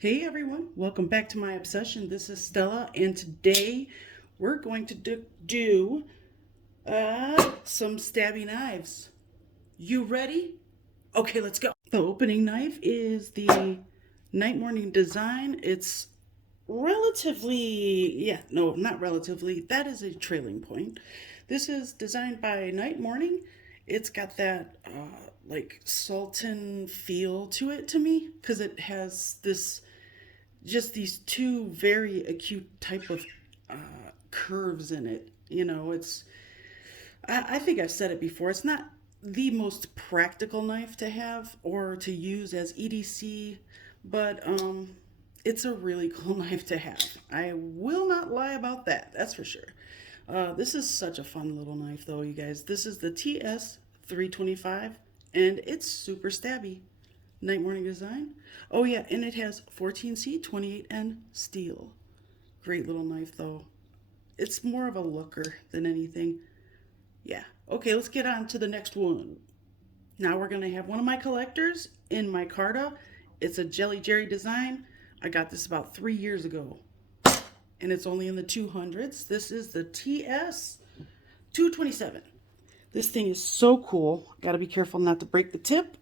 Hey everyone, welcome back to my obsession. This is Stella, and today we're going to do some stabby knives. You ready? Okay, let's go. The opening knife is the Night Morning design. It's relatively, yeah, no, not relatively, that is a trailing point. This is designed by Night Morning. It's got that like Sultan feel to it to me because it has this just these two very acute type of curves in it. I think I've said it before. It's not the most practical knife to have or to use as EDC, but it's a really cool knife to have. I will not lie about that. That's for sure. This is such a fun little knife, though, you guys. This is the TS325, and it's super stabby. Night Morning design. Oh yeah, and it has 14C 28N steel. Great little knife though. It's more of a looker than anything. Yeah. Okay, let's get on to the next one. Now we're gonna have one of my collectors in my Carta. It's a Jelly Jerry design. I got this about 3 years ago, and it's only in the 200s. This is the TS227. This thing is so cool. Got to be careful not to break the tip.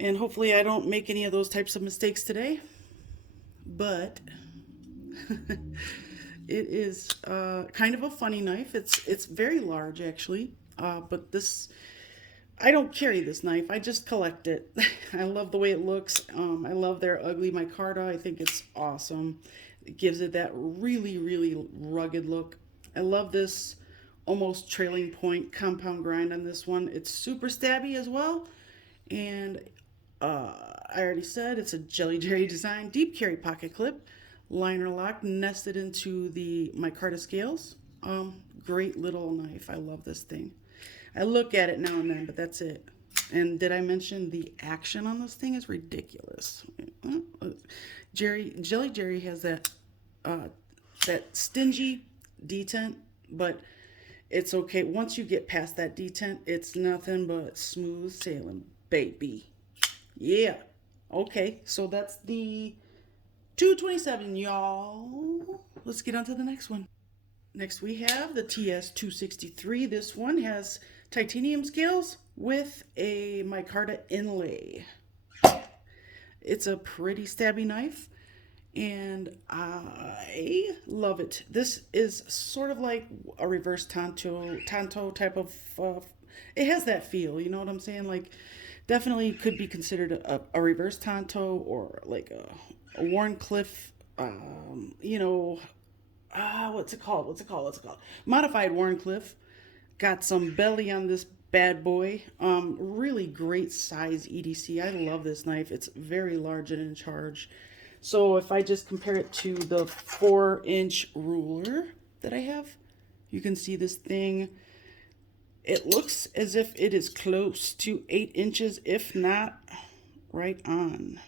And hopefully I don't make any of those types of mistakes today. But it is kind of a funny knife. It's very large actually. But this, I don't carry this knife. I just collect it. I love the way it looks. I love their ugly micarta. I think it's awesome. It gives it that really, really rugged look. I love this almost trailing point compound grind on this one. It's super stabby as well. And I already said it's a Jelly Jerry design, deep carry pocket clip, liner lock nested into the micarta scales. Great little knife. I love this thing. I look at it now and then, but that's it. And did I mention the action on this thing is ridiculous? Jelly Jerry has that stingy detent, but it's okay. Once you get past that detent, it's nothing but smooth sailing, baby. Yeah. Okay, so that's the 227, y'all. Let's get on to the next one. Next, we have the TS263. This one has titanium scales with a micarta inlay. It's a pretty stabby knife, and I love it. This is sort of like a reverse tanto type of. It has that feel. You know what I'm saying? Like, definitely could be considered a reverse tanto or like a Warncliffe. What's it called? Modified Warncliffe. Got some belly on this bad boy. Really great size EDC. I love this knife. It's very large and in charge. So if I just compare it to the 4-inch ruler that I have, you can see this thing. It looks as if it is close to 8 inches, if not right on.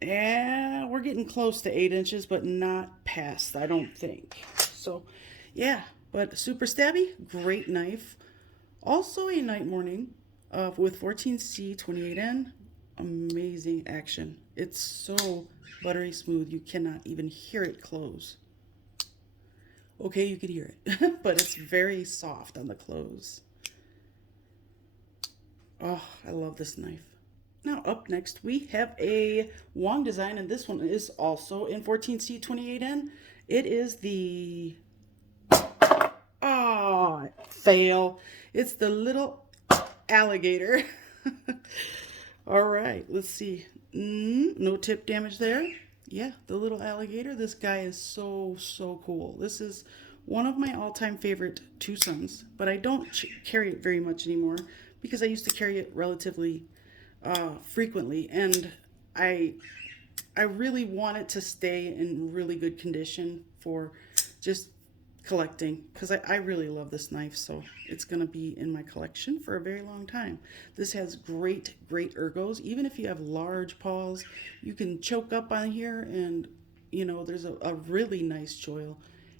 Yeah, we're getting close to 8 inches, but not past, I don't think. So, yeah, but super stabby, great knife. Also a Night Morning with 14C 28N. Amazing action. It's so buttery smooth, you cannot even hear it close. Okay, you could hear it, but it's very soft on the close. Oh, I love this knife. Now up next we have a Wong design, and this one is also in 14C 28N. It is the, oh, fail. It's the little alligator. All right, let's see. No tip damage there. Yeah, the little alligator. This guy is so, so cool. This is one of my all-time favorite Tucsons, but I don't carry it very much anymore because I used to carry it relatively frequently, and I really want it to stay in really good condition for just collecting because I really love this knife, so it's going to be in my collection for a very long time. This has great ergos. Even if you have large paws, you can choke up on here, and there's a really nice choil.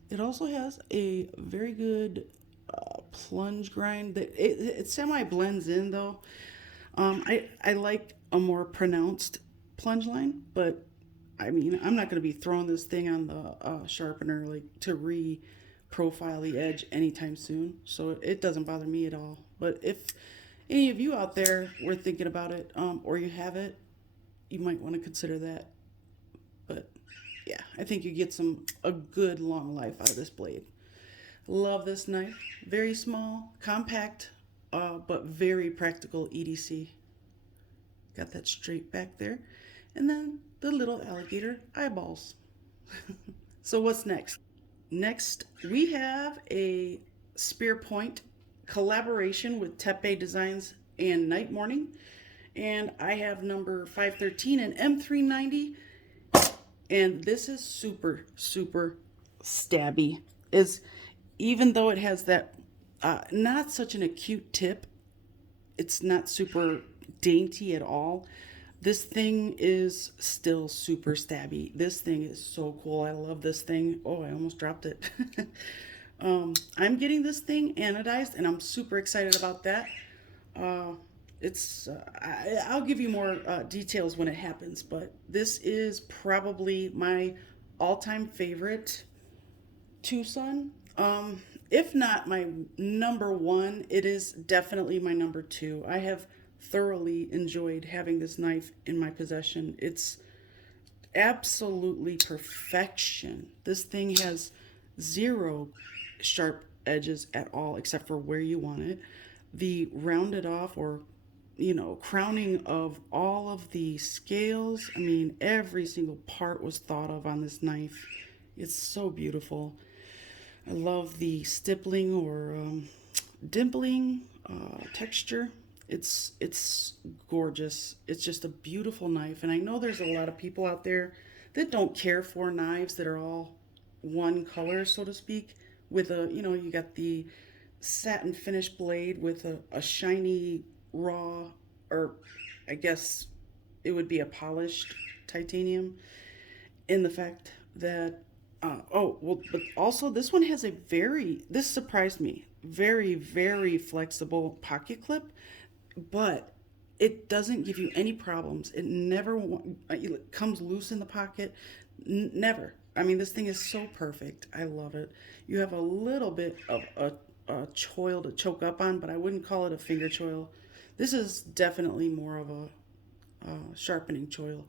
It also has a very good plunge grind that it semi blends in though. I like a more pronounced plunge line, but I mean, I'm not going to be throwing this thing on the sharpener like to profile the edge anytime soon, so it doesn't bother me at all. But if any of you out there were thinking about it, or you have it, you might want to consider that. But yeah, I think you get a good long life out of this blade. Love this knife. Very small, compact, but very practical EDC. Got that straight back there. And then the little alligator eyeballs. So what's next? Next, we have a spear point collaboration with Tepe Designs and Night Morning. And I have number 513 and M390. And this is super, super stabby. Even though it has that not such an acute tip, it's not super dainty at all. This thing is still super stabby. This thing is so cool. I love this thing. Oh, I almost dropped it. I'm getting this thing anodized, and I'm super excited about that. I'll give you more details when it happens, but this is probably my all-time favorite Tucson. If not my number one, it is definitely my number two. I have thoroughly enjoyed having this knife in my possession. It's absolutely perfection. This thing has zero sharp edges at all except for where you want it. The rounded off or crowning of all of the scales. I mean, every single part was thought of on this knife. It's so beautiful. I love the stippling or dimpling texture. It's gorgeous. It's just a beautiful knife. And I know there's a lot of people out there that don't care for knives that are all one color, so to speak, with you got the satin finish blade with a shiny raw, or I guess it would be a polished titanium, in the fact that but also this one has this surprised me, very, very flexible pocket clip, but it doesn't give you any problems. It never it comes loose in the pocket. Never. I mean, this thing is so perfect. I love it. You have a little bit of a choil to choke up on, but I wouldn't call it a finger choil. This is definitely more of a sharpening choil.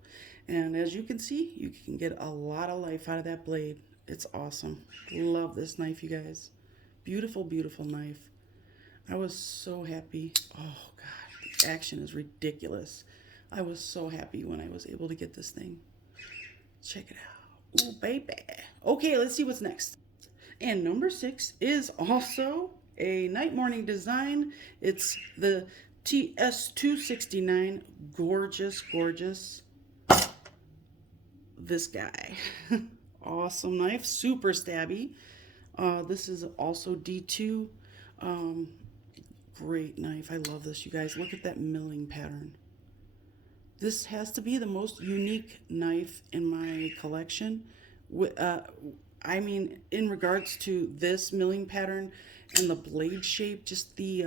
And as you can see, you can get a lot of life out of that blade. It's awesome. Love this knife, you guys. Beautiful, beautiful knife. I was so happy. Oh, God, the action is ridiculous. I was so happy when I was able to get this thing. Check it out. Ooh, baby. Okay, let's see what's next. And number 6 is also a night morning design. It's the TS229. Gorgeous, gorgeous. This guy. Awesome knife. Super stabby. This is also D2. Great knife. I love this, you guys. Look at that milling pattern. This has to be the most unique knife in my collection. I mean, in regards to this milling pattern and the blade shape, just the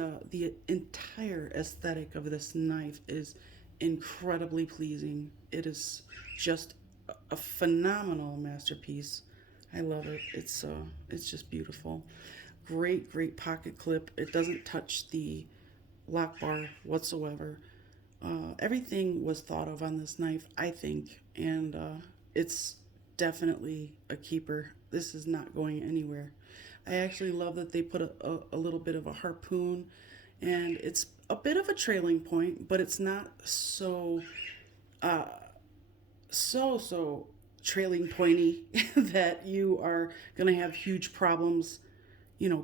entire aesthetic of this knife is incredibly pleasing. It is just a phenomenal masterpiece. I love it. It's just beautiful. Great, great pocket clip. It doesn't touch the lock bar whatsoever. Everything was thought of on this knife, I think, and it's definitely a keeper. This is not going anywhere. I actually love that they put a little bit of a harpoon, and it's a bit of a trailing point, but it's not so trailing pointy that you are going to have huge problems,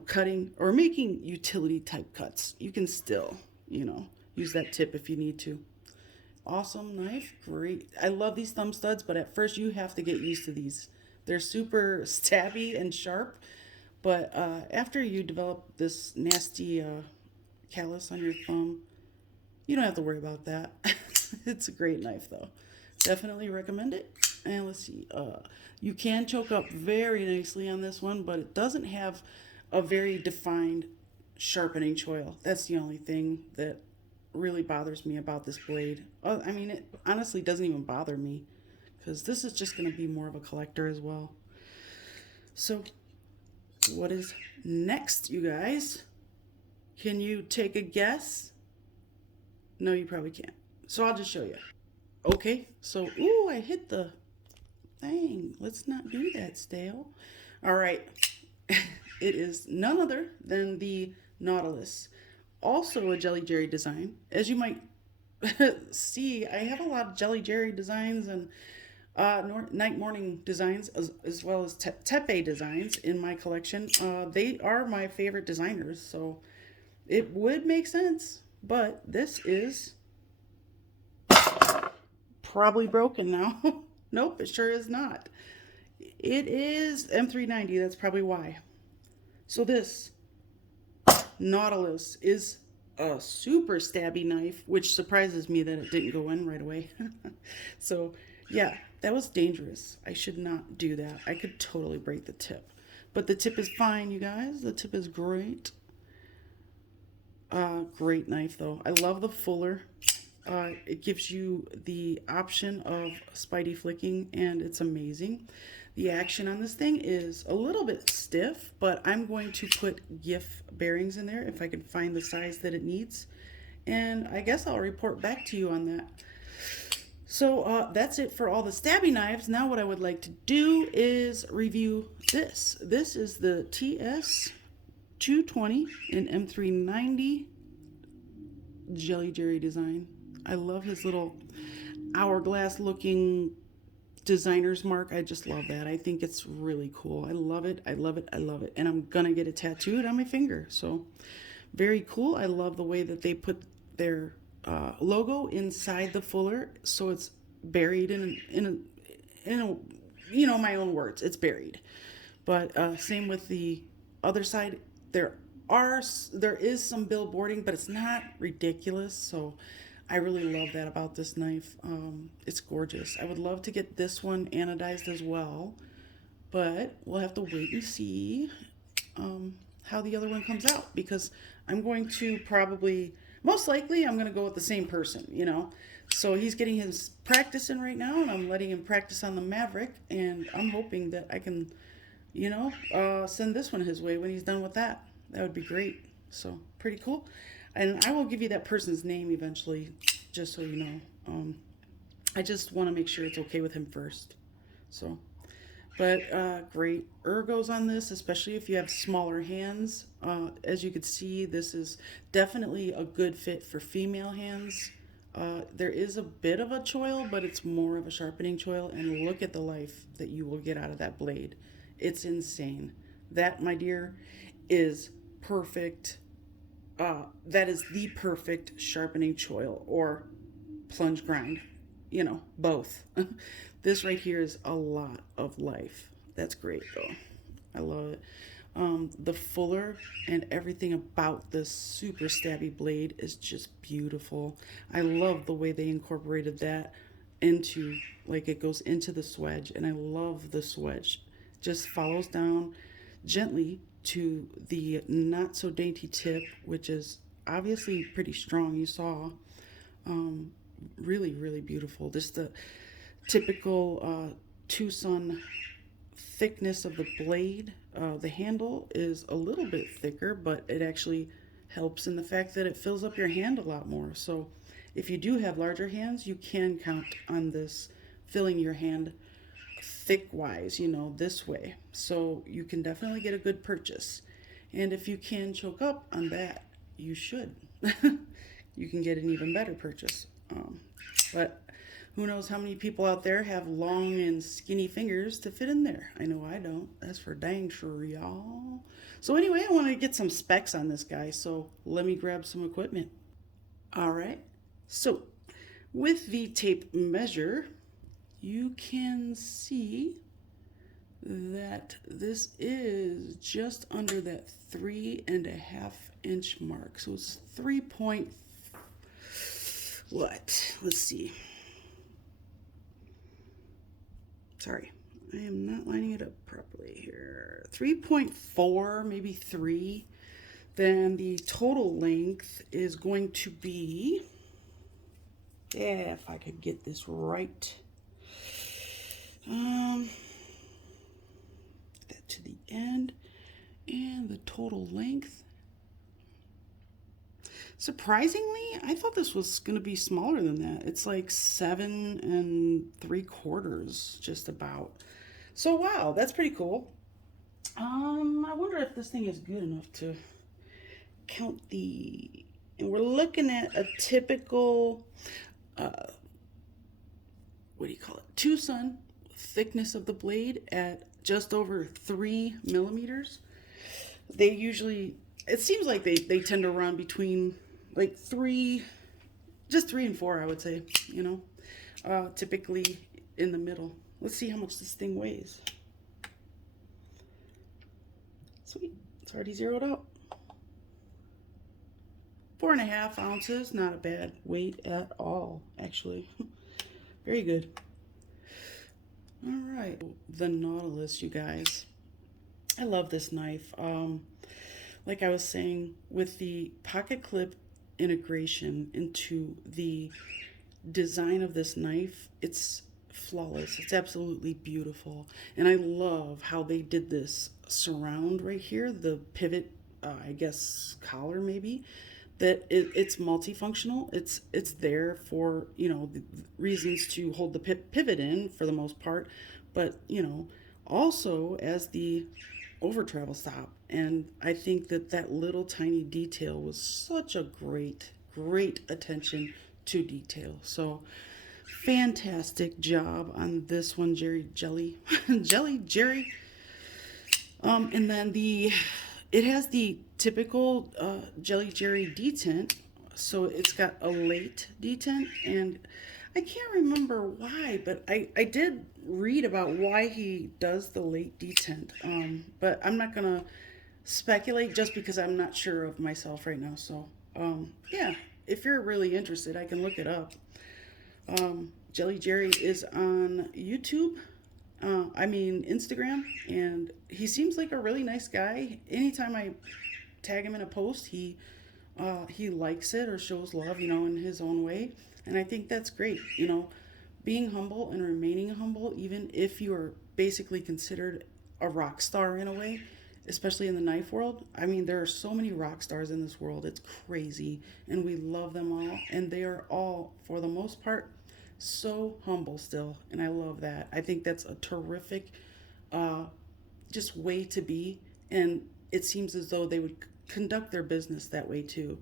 cutting or making utility type cuts. You can still, use that tip if you need to. Awesome knife. Great. I love these thumb studs, but at first you have to get used to these. They're super stabby and sharp, but after you develop this nasty callus on your thumb, you don't have to worry about that. It's a great knife, though. Definitely recommend it. And let's see. You can choke up very nicely on this one, but it doesn't have a very defined sharpening choil. That's the only thing that really bothers me about this blade. I mean, it honestly doesn't even bother me because this is just going to be more of a collector as well. So what is next, you guys? Can you take a guess? No, you probably can't. So I'll just show you. Okay, so, ooh, I hit the thing. Let's not do that, Stale. All right. It is none other than the Nautilus. Also a Jelly Jerry design. As you might see, I have a lot of Jelly Jerry designs and night morning designs as well as Tepe designs in my collection. They are my favorite designers, so it would make sense. But this is probably broken now. Nope, it sure is not. It is M390, that's probably why. So this Nautilus is a super stabby knife, which surprises me that it didn't go in right away. So yeah, that was dangerous. I should not do that. I could totally break the tip. But the tip is fine, you guys. The tip is great. Great knife though. I love the fuller. It gives you the option of spidey flicking and it's amazing. The action on this thing is a little bit stiff, but I'm going to put GIF bearings in there if I can find the size that it needs. And I guess I'll report back to you on that. So that's it for all the stabby knives. Now what I would like to do is review this. This is the TS220 in M390 Jelly Jerry design. I love his little hourglass looking designer's mark. I just love that. I think it's really cool. I love it. I love it. I love it. And I'm gonna get it tattooed on my finger. So very cool. I love the way that they put their logo inside the fuller, so it's buried in a you know, my own words, it's buried. But same with the other side. There is some billboarding, but it's not ridiculous. So I really love that about this knife. It's gorgeous. I would love to get this one anodized as well, but we'll have to wait and see how the other one comes out, because I'm going to probably, most likely, I'm going to go with the same person, you know. So he's getting his practice in right now, and I'm letting him practice on the Maverick, and I'm hoping that I can, you know, send this one his way when he's done with that. That would be great. So pretty cool. And I will give you that person's name eventually, just so you know. I just want to make sure it's okay with him first. So, but great ergos on this, especially if you have smaller hands. As you can see, this is definitely a good fit for female hands. There is a bit of a choil, but it's more of a sharpening choil. And look at the life that you will get out of that blade. It's insane. That, my dear, is perfect. That is the perfect sharpening choil or plunge grind, you know, both. This right here is a lot of life. That's great though. I love it. The fuller and everything about this super stabby blade is just beautiful. I love the way they incorporated that into, like, it goes into the swedge, and I love the swedge. Just follows down gently to the not so dainty tip, which is obviously pretty strong. You saw, really, really beautiful. Just the typical Tucson thickness of the blade. The handle is a little bit thicker, but it actually helps in the fact that it fills up your hand a lot more. So if you do have larger hands, you can count on this filling your hand thick wise, you know, this way. So you can definitely get a good purchase. And if you can choke up on that, you should. You can get an even better purchase. But who knows how many people out there have long and skinny fingers to fit in there. I know I don't. That's for dang sure, y'all. So anyway, I want to get some specs on this guy, so let me grab some equipment. All right. So with the tape measure, you can see that this is just under that 3.5 inch mark. So it's 3 point, what? Let's see. Sorry, I am not lining it up properly here. 3.4, maybe 3. Then the total length is going to be, yeah, if I could get this right. That to the end, and the total length. Surprisingly, I thought this was going to be smaller than that. It's like 7 3/4, just about. So wow, that's pretty cool. I wonder if this thing is good enough to count the. And we're looking at a typical, what do you call it? Tucson thickness of the blade at just over 3 millimeters. They usually, it seems like they tend to run between like just 3 and 4, I would say, typically in the middle. Let's see how much this thing weighs. Sweet, it's already zeroed out. 4.5 ounces, not a bad weight at all, actually. Very good. All right, the Nautilus, you guys. I love this knife. Like I was saying, with the pocket clip integration into the design of this knife, it's flawless. It's absolutely beautiful. And I love how they did this surround right here, the pivot, I guess collar maybe, that it's multifunctional. It's there for, the reasons to hold the pivot in for the most part, but, also as the over travel stop. And I think that little tiny detail was such a great attention to detail. So fantastic job on this one, Jerry Jelly. Jerry. And then it has the typical Jelly Jerry detent. So it's got a late detent, and I can't remember why, but I did read about why he does the late detent. But I'm not gonna speculate just because I'm not sure of myself right now. So yeah, if you're really interested, I can look it up. Jelly Jerry is on YouTube. Instagram, and he seems like a really nice guy. Anytime I tag him in a post, he likes it or shows love, in his own way. And I think that's great, being humble and remaining humble, even if you are basically considered a rock star in a way, especially in the knife world. I mean, there are so many rock stars in this world. It's crazy, and we love them all, and they are all, for the most part, so humble still, and I love that. I think that's a terrific just way to be, and it seems as though they would conduct their business that way too.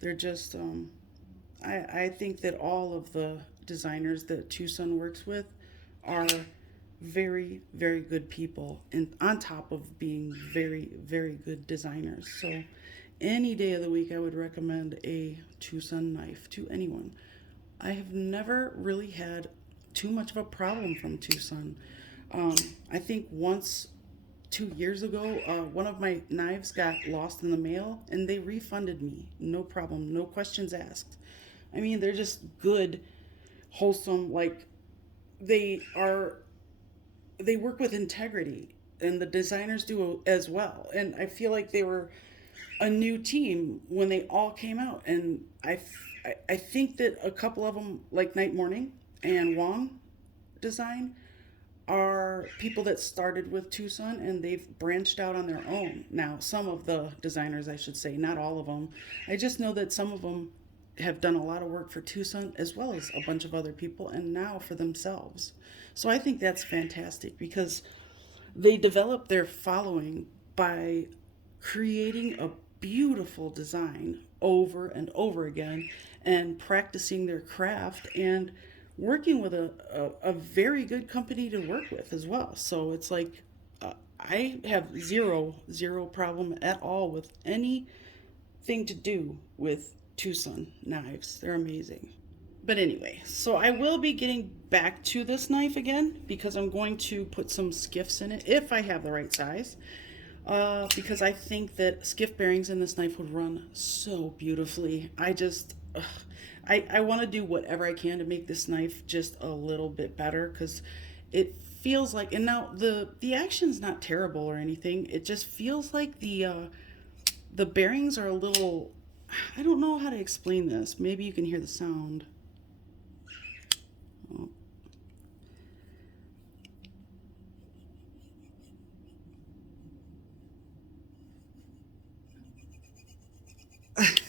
They're just I think that all of the designers that Tucson works with are very, very good people, and on top of being very, very good designers. So any day of the week I would recommend a Tucson knife to anyone. I have never really had too much of a problem from Tucson. I think once 2 years ago, one of my knives got lost in the mail, and they refunded me. No problem, no questions asked. I mean, they're just good, wholesome, like they work with integrity, and the designers do as well. And I feel like they were a new team when they all came out, and I think that a couple of them, like Night Morning and Wong Design, are people that started with Tucson, and they've branched out on their own now. Some of the designers, I should say, not all of them. I just know that some of them have done a lot of work for Tucson, as well as a bunch of other people, and now for themselves. So I think that's fantastic, because they develop their following by creating a beautiful design over and over again, and practicing their craft, and working with a very good company to work with as well. So it's like I have zero problem at all with anything to do with Tucson knives. They're amazing. But anyway, so I will be getting back to this knife again, because I'm going to put some skiffs in it if I have the right size. Because I think that skiff bearings in this knife would run so beautifully. I want to do whatever I can to make this knife just a little bit better, because it feels like, and now the action's not terrible or anything. It just feels like the The bearings are a little, I don't know how to explain this. Maybe you can hear the sound. Oh.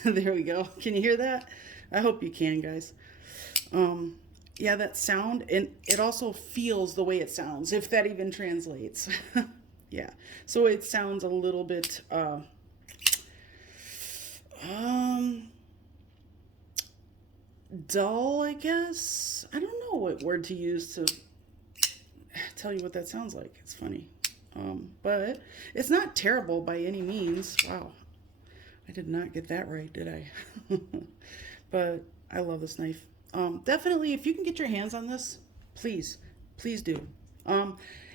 There we go. Can you hear that? I hope you can, guys. Yeah, that sound, and it also feels the way it sounds, if that even translates. Yeah, so it sounds a little bit um dull, I guess. I don't know what word to use to tell you what that sounds like. It's funny. But it's not terrible by any means. Wow, I did not get that right, did I? But I love this knife. Definitely, if you can get your hands on this, please, please do.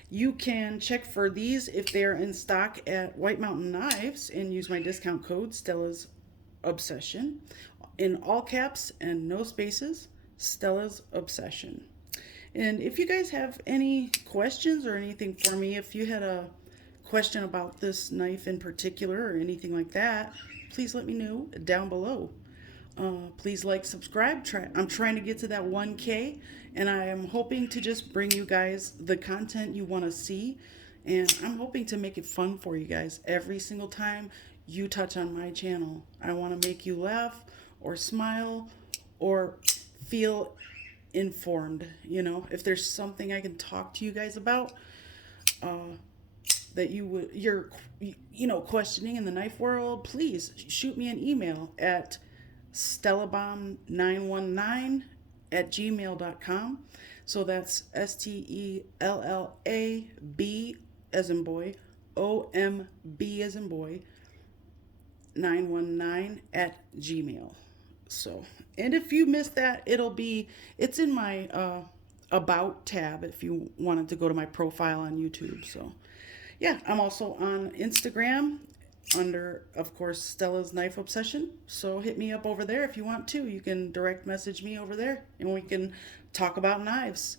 You can check for these if they're in stock at White Mountain Knives and use my discount code Stella's Obsession in all caps and no spaces. Stella's Obsession. And if you guys have any questions or anything for me, if you had a question about this knife in particular or anything like that, please let me know down below. Please like, subscribe. I'm trying to get to that 1K, and I am hoping to just bring you guys the content you want to see, and I'm hoping to make it fun for you guys every single time you touch on my channel. I want to make you laugh or smile or feel informed. You know, if there's something I can talk to you guys about that you're questioning in the knife world, please shoot me an email at stellabomb919@gmail.com. So that's STELLAB as in boy, OMB as in boy, 919@gmail. So, and if you missed that, it's in my about tab if you wanted to go to my profile on YouTube. So yeah, I'm also on Instagram under, of course, Stella's Knife Obsession. So hit me up over there if you want to. You can direct message me over there and we can talk about knives.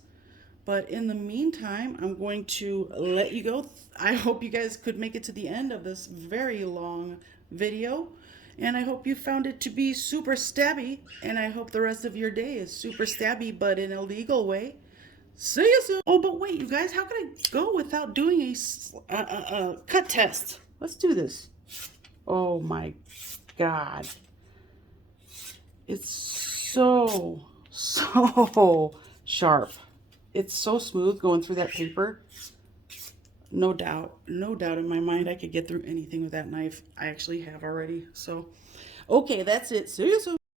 But in the meantime, I'm going to let you go. I hope you guys could make it to the end of this very long video. And I hope you found it to be super stabby. And I hope the rest of your day is super stabby, but in a legal way. See you soon. Oh, but wait, you guys, how can I go without doing a cut test? Let's do this. Oh my God. It's so sharp. It's so smooth going through that paper. No doubt in my mind I could get through anything with that knife. I actually have already. So, okay, that's it. See you soon.